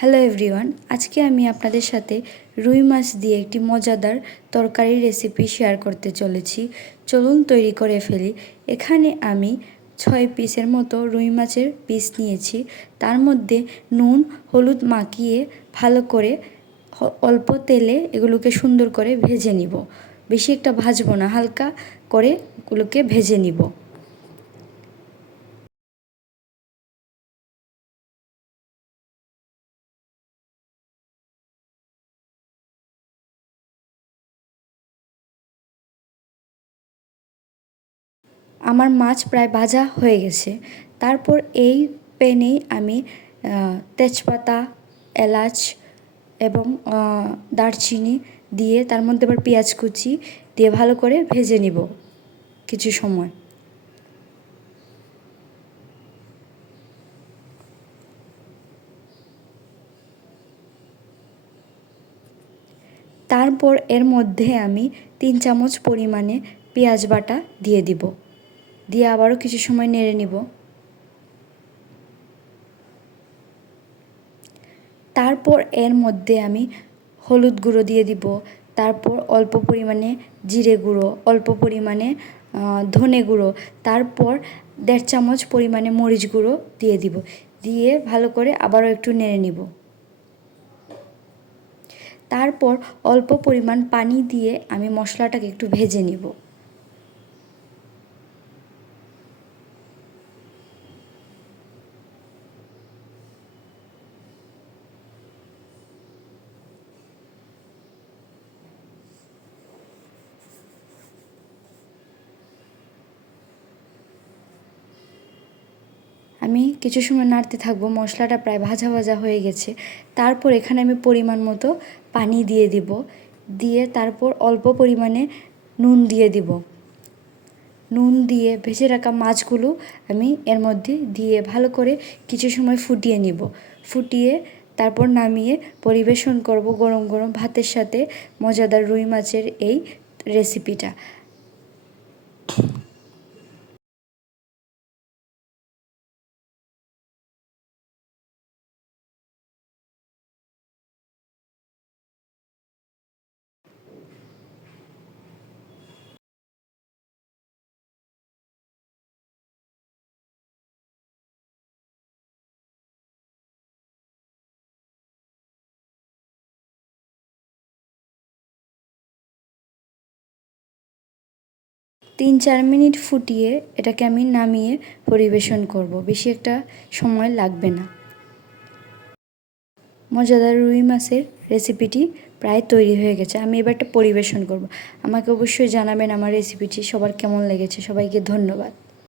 Hello everyone, আজকে আমি আপনাদের সাথে রুই মাছ দিয়ে একটি মজাদার তরকারি রেসিপি শেয়ার করতে চলেছি। চলুন তৈরি করে ফেলি। এখানে আমি ছয় পিসের মতো রুই মাছের পিস নিয়েছি। তার মধ্যে নুন, হলুদ মাখিয়ে ভালো করে অল্প তেলে এগুলোকে সুন্দর করে ভেজে নিব। বেশি একটা ভাজবো না, হালকা করে এগুলোকে ভেজে নিব। আমার মাছ প্রায় ভাজা হয়ে গেছে। তারপর এই প্যানেই আমি তেজপাতা, এলাচ এবং দারচিনি দিয়ে তার মধ্যে আবার পেঁয়াজ কুচি দিয়ে ভালো করে ভেজে নিব কিছু সময়। তারপর এর মধ্যে আমি তিন চামচ পরিমাণে পেঁয়াজ বাটা দিয়ে দিব। দিয়ে আবারও কিছু সময় নেড়ে নিব। তারপর এর মধ্যে আমি হলুদ গুঁড়ো দিয়ে দিব। তারপর অল্প পরিমাণে জিরে গুঁড়ো, অল্প পরিমাণে ধনে গুঁড়ো, তারপর দেড় চামচ পরিমাণে মরিচ গুঁড়ো দিয়ে দিব। দিয়ে ভালো করে আবারও একটু নেড়ে নিব। তারপর অল্প পরিমাণ পানি দিয়ে আমি মশলাটাকে একটু ভেজে নিব। আমি কিছু সময় নাড়তে থাকব, মশলাটা প্রায় ভাজা ভাজা হয়ে গেছে। তারপর এখানে আমি পরিমাণ মতো পানি দিয়ে দিব। দিয়ে তারপর অল্প পরিমাণে নুন দিয়ে দিব। নুন দিয়ে ভেজে রাখা মাছগুলো আমি এর মধ্যে দিয়ে ভালো করে কিছু সময় ফুটিয়ে নিব। ফুটিয়ে তারপর নামিয়ে পরিবেশন করব গরম গরম ভাতের সাথে মজাদার রুই মাছের এই রেসিপিটা তিন, চার মিনিট ফুটিয়ে এটাকে আমি নামিয়ে পরিবেশন করব। বেশি একটা সময় লাগবে না। মজাদার রুই মাছের রেসিপিটি প্রায় তৈরি হয়ে গেছে। আমি এবারটা পরিবেশন করব। আমাকে অবশ্যই জানাবেন আমার রেসিপিটি, সবার কেমন লেগেছে। সবাইকে ধন্যবাদ।